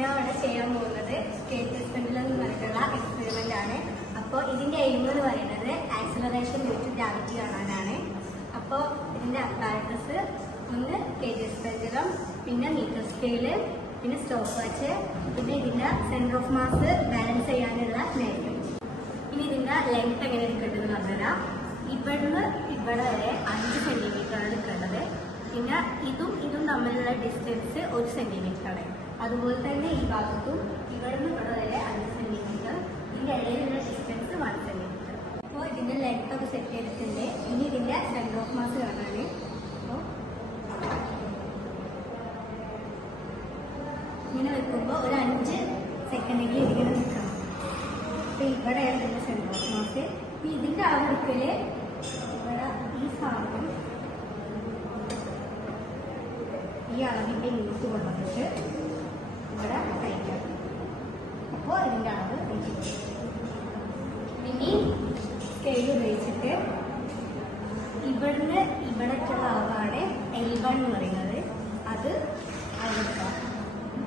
ഞാൻ അവിടെ ചെയ്യാൻ പോകുന്നത് സ്റ്റേറ്റസ് പെൻഡുലം എന്ന് പറഞ്ഞിട്ടുള്ള എക്സ്പെരിമെന്റ് ആണ്. അപ്പോൾ ഇതിന്റെ എയിം എന്ന് പറയുന്നത് ആക്സിലറേഷൻ ഡ്യൂ ടു ഗ്രാവിറ്റി കാണാനാണ്. അപ്പോൾ ഇതിന്റെ അപ്പാരറ്റസ് ഒന്ന് സ്റ്റേറ്റസ് പെൻഡുലം, പിന്നെ മീറ്റർ സ്കെയില്, പിന്നെ സ്റ്റോപ്പ് വാച്ച്, പിന്നെ ഇതിന്റെ സെന്റർ ഓഫ് മാസ് ബാലൻസ് ചെയ്യാനുള്ള നെറ്റ്. ഇനി ഇതിന്റെ ലെങ്ത് എങ്ങനെ എടുക്കേണ്ടതെന്ന് പറഞ്ഞുതരാം. ഇവിടുന്ന് ഇവിടെ വരെ 5 സെന്റിമീറ്റർ ആണ് എടുക്കേണ്ടത്. പിന്നെ ഇതും തമ്മിലുള്ള ഡിസ്റ്റൻസ് 1 സെന്റിമീറ്റർ ആണ്. അതുപോലെ തന്നെ ഈ ഭാഗത്തും ഇവിടുന്ന് ഇവിടെ വരെ 5 സെന്റിമീറ്റർ, ഇതിന്റെ ഇടയിലുള്ള ഡിസ്റ്റൻസ് 1 സെന്റിമീറ്റർ. അപ്പോൾ ഇതിന്റെ ലെങ്ത് ഒക്കെ സെറ്റ് ചെയ്തിട്ടുണ്ട്. ഇനി ഇതിന്റെ സെന്റർ ഓഫ് മാസ് കാണാൻ അപ്പോൾ ഇങ്ങനെ വെക്കുമ്പോൾ ഒരു 5 സെക്കൻഡെങ്കിലും ഇതിങ്ങനെ നിൽക്കണം. അപ്പോൾ ഇവിടെയാണ് ഇതിന്റെ സെന്റർ ഓഫ് മാസ്. ഇതിന്റെ അളവെടുക്കല് ഇവിടെ ഈ സാധനം ഈ അളവിന്റെ ഇങ്ങോട്ട് കൊണ്ടുവന്നിട്ട് ഇവിടെ കഴിക്കാം. അപ്പോൾ ഇതിന്റെ അളവ് ഇനി സ്കെയിൽ ഉപയോഗിച്ചിട്ട് ഇവിടുന്ന് ഇവിടേക്കുള്ള അളവാണ് L1 എന്ന് പറയുന്നത്. അത് അളവെടുക്കാം.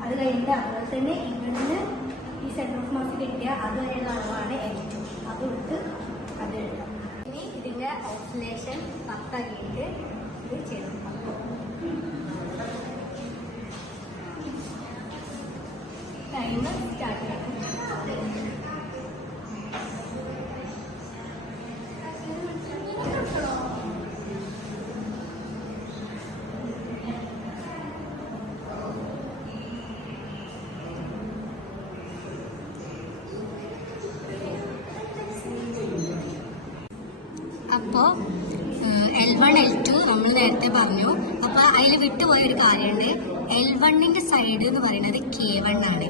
അത് കഴിഞ്ഞിട്ട് അതുപോലെ തന്നെ ഇവിടുന്ന് ഈ സെന്റർ ഓഫ് മാസ് കിട്ടിയ അതുവരെയുള്ള അളവാണ് L2. അതെടുത്ത് അത് എഴുതാം. ഇനി ഇതിന്റെ ഓസിലേഷൻ 10 ആക്കിയിട്ട് ഇത് ചെയ്തു. ടൈം സ്റ്റാർട്ട് ചെയ്യാം. അപ്പോൾ L1 L2 നമ്മൾ നേരത്തെ പറഞ്ഞു. അപ്പോൾ അതിൽ വിട്ടുപോയൊരു കാര്യമുണ്ട്. L1ന്റെ സൈഡ് എന്ന് പറയുന്നത് K1 ആണ്,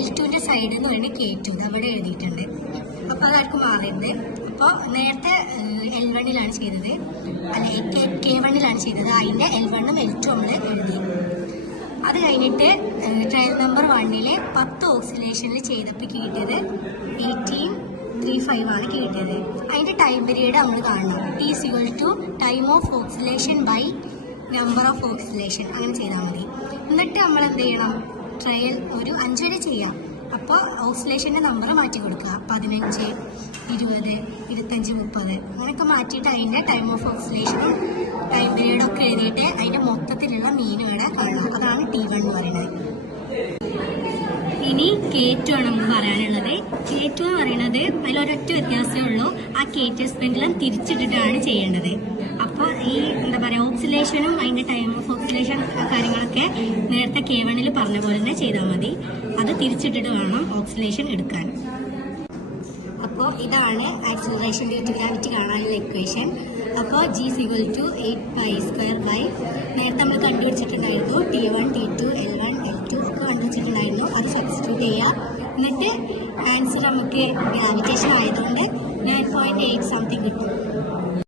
L2ന്റെ സൈഡ് എന്ന് പറയുന്നത് K2. അവിടെ എഴുതിയിട്ടുണ്ട്. അപ്പോൾ അതാർക്കും മാറിയത്. അപ്പോൾ നേരത്തെ L1ലാണ് ചെയ്തത്, അല്ല K1ലാണ് ചെയ്തത്. അതിൻ്റെ L1ഉം L2 നമ്മൾ എഴുതി. അത് കഴിഞ്ഞിട്ട് ട്രയൽ നമ്പർ 1 10 ഓക്സിലേഷനിൽ ചെയ്തപ്പോൾ കിട്ടിയത് 1835 ആണ് കിട്ടിയത്. അതിന്റെ ടൈം പീരീഡ് നമ്മൾ കാണണം. T= time of oscillation by number of oscillation, അങ്ങനെ ചെയ്താൽ മതി. എന്നിട്ട് നമ്മൾ എന്ത് ചെയ്യണം, ട്രയൽ ഒരു 5 വരെ ചെയ്യാം. അപ്പോൾ ഓക്സിലേഷൻ്റെ നമ്പർ മാറ്റി കൊടുക്കുക. 15, 20, 25, 30 അങ്ങനെയൊക്കെ മാറ്റിയിട്ട് അതിൻ്റെ ടൈം ഓഫ് ഓക്സിലേഷനും ടൈം പീരീഡൊക്കെ എഴുതിയിട്ട് അതിൻ്റെ മൊത്തത്തിലുള്ള മീനുകളെ കാണണം. അതാണ് T1 എന്ന് പറയുന്നത്. ഇനി K2 ആണ് നമുക്ക് പറയാനുള്ളത്. K2 എന്ന് പറയുന്നത് അതിലൊരൊറ്റ വ്യത്യാസമേ ഉള്ളൂ. ആ K2 പെൻഡുലം തിരിച്ചിട്ടിട്ടാണ് ചെയ്യേണ്ടത്. അപ്പോൾ ഈ എന്താ പറയുക, ഓക്സിലേഷനും അതിൻ്റെ ടൈം ഓഫ് ഓക്സിലേഷൻ കാര്യങ്ങളൊക്കെ നേരത്തെ K1 പറഞ്ഞ പോലെ തന്നെ ചെയ്താൽ മതി. അത് തിരിച്ചിട്ടിട്ട് വേണം ഓക്സിലേഷൻ എടുക്കാൻ. അപ്പോൾ ഇതാണ് ആക്സിലറേഷൻ ഡ്യൂ ടു ഗ്രാവിറ്റി കാണാനുള്ള ഇക്വേഷൻ. അപ്പോൾ G= 8π² നേരത്തെ നമ്മൾ കണ്ടുപിടിച്ചിട്ടുണ്ടായിരുന്നു. T1, T2, L1, L2 ഒക്കെ കണ്ടുപിടിച്ചിട്ടുണ്ടായിരുന്നു. അത് സബ്സ്റ്റിറ്റ്യൂട്ട് ചെയ്യുക. എന്നിട്ട് ആൻസർ നമുക്ക് ഗ്രാവിറ്റേഷൻ ആയതുകൊണ്ട് 9.8 സംതിങ് കിട്ടും.